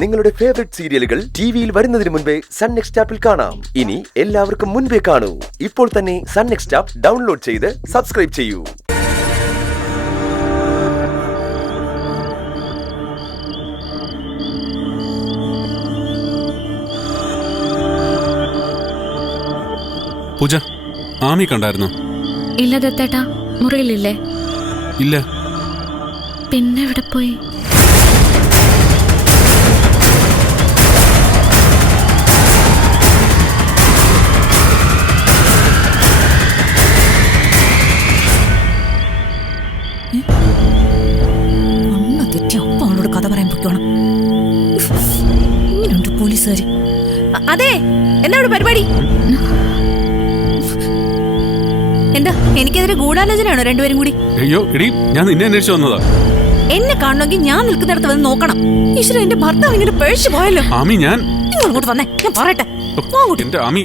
നിങ്ങളുടെ ഫേവറേറ്റ് സീരിയലുകൾ ടിവിയിൽ വരുന്നതിന് മുൻപേ സൺ നെക്സ്റ്റ് ആപ്പിൽ കാണാം. ഇനി എല്ലാവർക്കും മുൻപേ കാണൂ. ഇപ്പോൾ തന്നെ സൺ നെക്സ്റ്റ് ആപ്പ് ഡൗൺലോഡ് ചെയ്ത് സബ്സ്ക്രൈബ് ചെയ്യൂ. പൂജ, ആമി കണ്ടായിരുന്നോ? ഇല്ല ദത്തേട്ടാ, മുറിയിലില്ലേ? ഇല്ല. പിന്നെ എവിടെ പോയി? അവളോട് കഥ പറയാൻ പൊയ്ക്കോണം. ഇങ്ങനെയുണ്ട് പോലീസുകാര്. അതെ, എന്താ ഇവിടെ പരിപാടി? എന്താ, എനിക്കെതിരെ ഗൂഢാലോചനയാണോ രണ്ടുപേരും കൂടി? അയ്യോ എടി, ഞാൻ നിന്നെ അന്വേഷിച്ചു വന്നതാ. എന്നെ കാണണമെങ്കിൽ ഞാൻ നിൽക്കുന്നിടത്ത് വന്ന് നോക്കണം. ഈശ്വര, എന്റെ ഭർത്താവ് ഇങ്ങനെ പഴിച്ചു പോയല്ലോ. ആമി, ഞാൻ നിങ്ങൾ ഇങ്ങോട്ട് വന്നേ, ഞാൻ പറയട്ടെ. എന്റെ ആമി,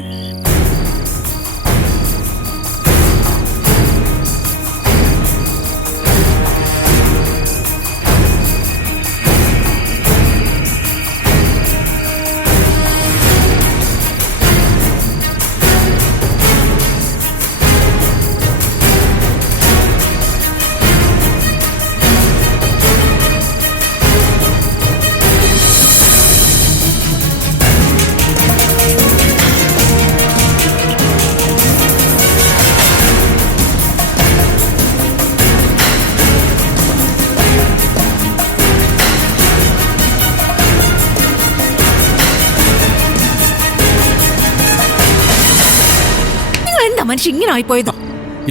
എന്താ മനുഷ്യൻ ഇങ്ങനെ ആയിപ്പോയത്?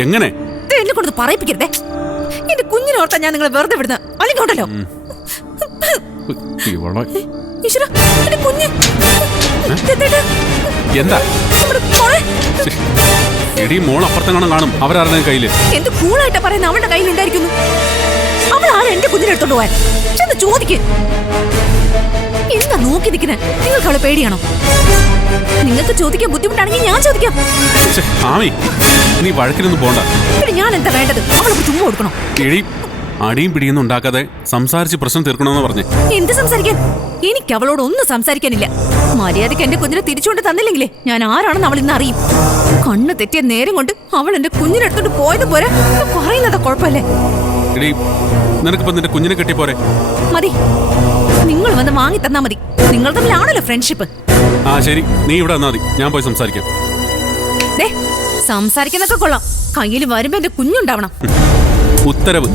എങ്ങനെ? എന്നെ കൊണ്ട് പറയിപ്പിക്കരുതേ. എന്റെ കുഞ്ഞിനെ ഓർത്താ ഞാൻ നിങ്ങളെ വെറുതെ വിടുന്നത്. അല്ലെങ്കിൽ ഉണ്ടല്ലോ. ഈശ്വര, എന്റെ കുഞ്ഞ്. എന്താ എടി, മോൾ അപ്പുറത്തെങ്ങാനും കാണും. അവരാരുടെ കയ്യില് എന്ത് കൂളായിട്ടാ പറയുന്നത്? അവളുടെ കയ്യിലുണ്ടായിരിക്കുന്നു. അവളാണ് എന്റെ കുഞ്ഞിനെ എടുത്തോണ്ട് പോവാൻ. ചെന്ന് ചോദിക്ക്. എന്താ നോക്കി നിൽക്കുന്നേ? നിങ്ങൾക്ക് അവളെ പേടിയാണോ? നിങ്ങൾക്ക് ചോദിക്കാൻ ബുദ്ധിമുട്ടാണെങ്കിൽ ഞാൻ ചോദിക്കാം. ആമി, നീ വഴക്കിനൊന്നും പോണ്ട. പിന്നെ ഞാൻ എന്താ വേണ്ടത്? അവൾക്ക് ചുമ്മാ കൊടുക്കണോ? എടി, അടിയും പിടിയൊന്നും ഉണ്ടാക്കാതെ സംസാരിച്ച് പ്രശ്നം തീർക്കണമെന്ന് പറഞ്ഞു. എന്ത് സംസാരിക്കാൻ? എനിക്ക് അവളോട് ഒന്നും സംസാരിക്കാനില്ല. മര്യാദയ്ക്ക് എന്റെ കുഞ്ഞിനെ തിരിച്ചുകൊണ്ട് തന്നില്ലെങ്കിലേ ഞാൻ ആരാണെന്ന് അവൾ ഇന്ന് അറിയും. കണ്ണ് തെറ്റിയ നേരം കൊണ്ട് അവൾ എന്റെ കുഞ്ഞിനെ എടുത്തോണ്ട് പോയത് പോരാ പറയുന്നതാ കുഴപ്പമില്ലേ? എടി, നിനക്കിപ്പോ നിന്റെ കുഞ്ഞിനെ കെട്ടി പോരെ? മതി, നിങ്ങൾ വന്ന് വാങ്ങി തന്നാ മതി. നിങ്ങൾ തമ്മിലാണല്ലോ ഫ്രണ്ട്ഷിപ്പ്. ആ ശരി, നീ ഇവിടെ വന്നാ മതി, ഞാൻ പോയി സംസാരിക്കാം. സംസാരിക്കുന്നൊക്കെ കൊള്ളാം, കയ്യിൽ വരുമ്പോ എന്റെ കുഞ്ഞുണ്ടാവണം. ഉത്തരവ്.